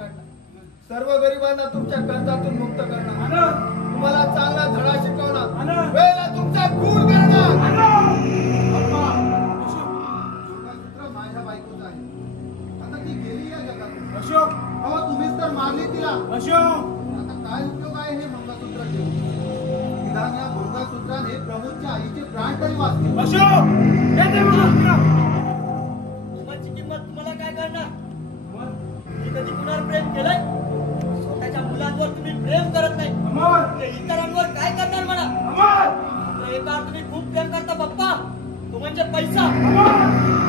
काढणार, सर्व गरिबांना तुमच्या कर्जातून मुक्त करणार, तुम्हाला चांगला धडा शिकवणार, वेळेला तुमचा खून करणार. मंगळसूत्र माझ्या बायकोचं आहे, आता ती गेली या जगातून. अशोक अहो तुम्हीच तर मारली तिला. अशोक आता काय उपयोग आहे हे मंगळसूत्र घेऊन? निदान या मंगळसूत्राने प्रमोदच्या आईचे प्राण तरी वाचले. अशोक हे दे मंगळसूत्र. तुमची किंमत तुम्हाला काय करणार? मी कधी कुणावर प्रेम केलंय? स्वतःच्या मुलांवर तुम्ही प्रेम करत नाही, अमर इतरांवर काय करणार म्हणा? अमर एकावर तुम्ही खूप प्रेम करता पप्पा, तो म्हणजे पैसा. अमर